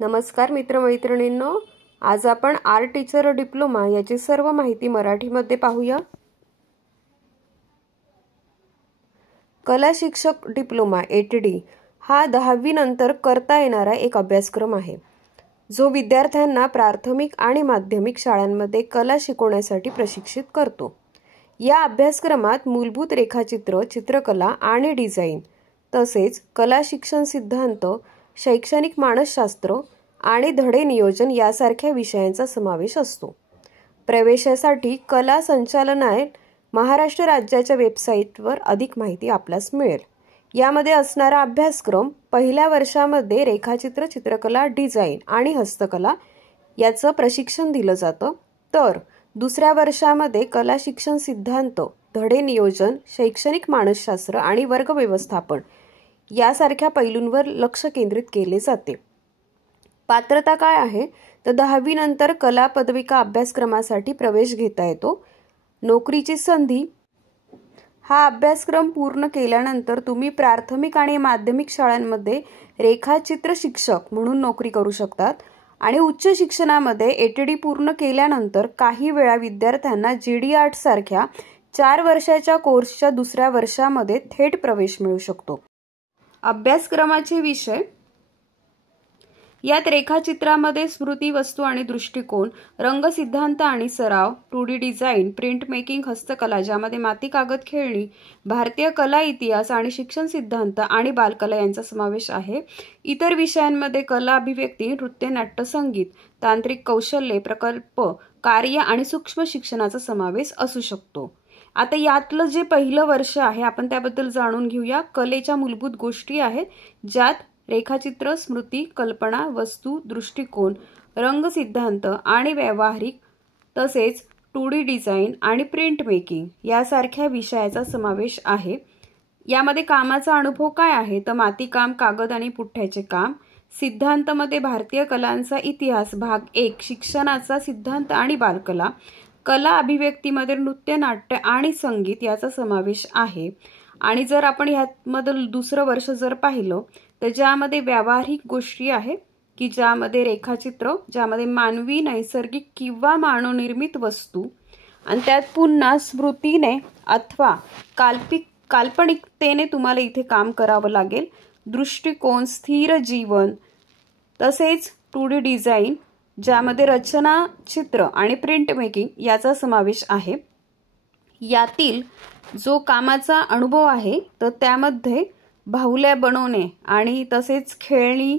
नमस्कार मित्रमैत्रिणींनो, आज आपण आर्ट टीचर डिप्लोमा याची सर्व माहिती मराठीमध्ये पाहूया। कला शिक्षक डिप्लोमा ATD हा 10वी नंतर करता येणारा एक अभ्यासक्रम आहे, जो विद्यार्थ्यांना प्राथमिक आणि माध्यमिक शाळांमध्ये कला शिकवण्यासाठी प्रशिक्षित करतो। या अभ्यासक्रमात मूलभूत रेखाचित्र, चित्रकला आणि डिझाइन तसेच कला शिक्षण सिद्धांत, शैक्षणिक मानसशास्त्र आणि धडे नियोजन यासारख्या विषयांचा समावेश असतो। प्रवेशासाठी कला संचालनालय महाराष्ट्र राज्याच्या वेबसाईटवर अधिक माहिती आपल्यास मिळेल। यामध्ये असणारा अभ्यासक्रम पहिल्या वर्षामध्ये रेखाचित्र, चित्रकला, डिझाइन आणि हस्तकला याचं प्रशिक्षण दिलं जातं, तर दुसऱ्या वर्षामध्ये कला शिक्षण सिद्धांत, धडे नियोजन, शैक्षणिक मानसशास्त्र आणि वर्ग व्यवस्थापन यासारख्या पैलूंवर लक्ष केंद्रित केले जाते। पात्रता काय आहे तर 10वी नंतर कला पदविका अभ्यासक्रमासाठी प्रवेश घेता येतो। नोकरीची संधी, हा अभ्यासक्रम पूर्ण केल्यानंतर तुम्ही प्राथमिक आणि माध्यमिक शाळांमध्ये रेखाचित्र शिक्षक म्हणून नोकरी करू शकतात आणि उच्च शिक्षणामध्ये ATD पूर्ण केल्यानंतर काही वेळा विद्यार्थ्यांना GD आर्ट सारख्या 4 वर्षाच्या कोर्सच्या दुसऱ्या वर्षामध्ये थेट प्रवेश मिळू शकतो। अभ्यासक्रमाचे विषय, यात रेखाचित्रामध्ये स्मृती, वस्तू आणि दृष्टिकोन, रंग सिद्धांत आणि सराव, 2D डिझाइन, प्रिंट मेकिंग, हस्तकला ज्यामध्ये माती कागद खेळणी, भारतीय कला इतिहास आणि शिक्षण सिद्धांत आणि बालकला यांचा समावेश आहे। इतर विषयांमध्ये कला अभिव्यक्ती, नृत्य, नाट्य, संगीत, तांत्रिक कौशल्ये, प्रकल्प कार्य आणि सूक्ष्म शिक्षणाचा समावेश असू शकतो। आता यातलं जे पहिलं वर्ष आहे आपण त्याबद्दल जाणून घेऊया। कलेच्या मूलभूत गोष्टी आहेत, ज्यात रेखाचित्र, स्मृती, कल्पना, वस्तू, दृष्टिकोन, रंग सिद्धांत आणि व्यावहारिक तसेच 2D डिझाइन आणि प्रिंट मेकिंग यासारख्या विषयाचा समावेश आहे। यामध्ये कामाचा अनुभव काय आहे तर मातीकाम, कागद आणि पुठ्ठ्याचे काम। सिद्धांतमध्ये भारतीय कलांचा इतिहास भाग 1, शिक्षणाचा सिद्धांत आणि बालकला। कला अभिव्यक्तीमध्ये नृत्य, नाट्य आणि संगीत याचा समावेश आहे। आणि जर आपण ह्यामधील दुसरं वर्ष जर पाहिलं तर ज्यामध्ये व्यावहारिक गोष्टी आहे की ज्यामध्ये रेखाचित्र, ज्यामध्ये मानवी, नैसर्गिक किंवा मानवनिर्मित वस्तू आणि त्यात पुन्हा स्मृतीने अथवा काल्पनिकतेने तुम्हाला इथे काम करावं लागेल। दृष्टिकोन, स्थिर जीवन तसेच 2D डिझाइन ज्यामध्ये रचना, चित्र आणि प्रिंट मेकिंग याचा समावेश आहे। यातील जो कामाचा अनुभव आहे तर त्यामध्ये बाहुल्या बनवणे आणि तसेच खेळणी,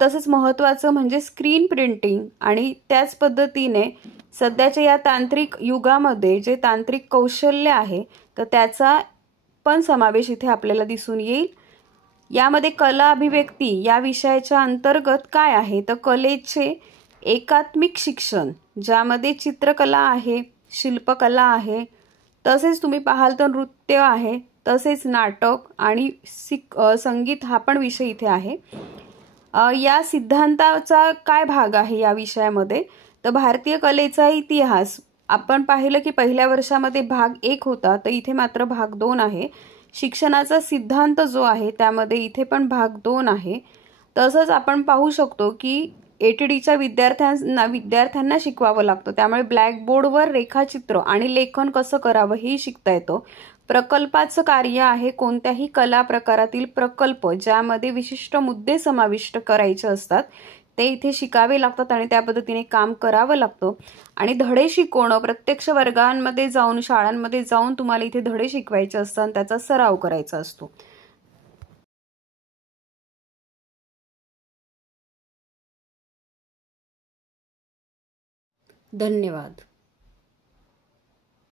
तसेच महत्त्वाचं म्हणजे स्क्रीन प्रिंटिंग आणि त्याच पद्धतीने सध्याच्या या तांत्रिक युगामध्ये जे तांत्रिक कौशल्य आहे तर त्याचा पण समावेश इथे आपल्याला दिसून येईल। यामध्ये कला अभिव्यक्ती या विषयाच्या अंतर्गत काय आहे तर कलेचे एकात्मिक शिक्षण, ज्यामध्ये चित्रकला आहे, शिल्पकला आहे, तसेच तुम्ही पाहाल तर नृत्य आहे, तसेच नाटक आणि संगीत हा पण विषय इथे आहे। या सिद्धांताचा काय भाग आहे या विषयामध्ये तर भारतीय कलेचा इतिहास आपण पाहिलं की पहिल्या वर्षामध्ये भाग 1 होता, तर इथे मात्र भाग 2 आहे। शिक्षणाचा सिद्धांत जो आहे त्यामध्ये इथे पण भाग 2 आहे। तसंच आपण पाहू शकतो की ATDच्या विद्यार्थ्यांना शिकवावं लागतं, त्यामुळे ब्लॅकबोर्डवर रेखाचित्र आणि लेखन कसं करावं हे शिकता येतं। प्रकल्पाचं कार्य आहे कोणत्याही कला प्रकारातील प्रकल्प ज्यामध्ये विशिष्ट मुद्दे समाविष्ट करायचे असतात ते इथे शिकावे लागतात आणि त्या पद्धतीने काम करावं लागतं। आणि धडे शिकवणं, प्रत्यक्ष वर्गांमध्ये जाऊन, शाळांमध्ये जाऊन तुम्हाला इथे धडे शिकवायचे असतात आणि त्याचा सराव करायचा असतो। धन्यवाद।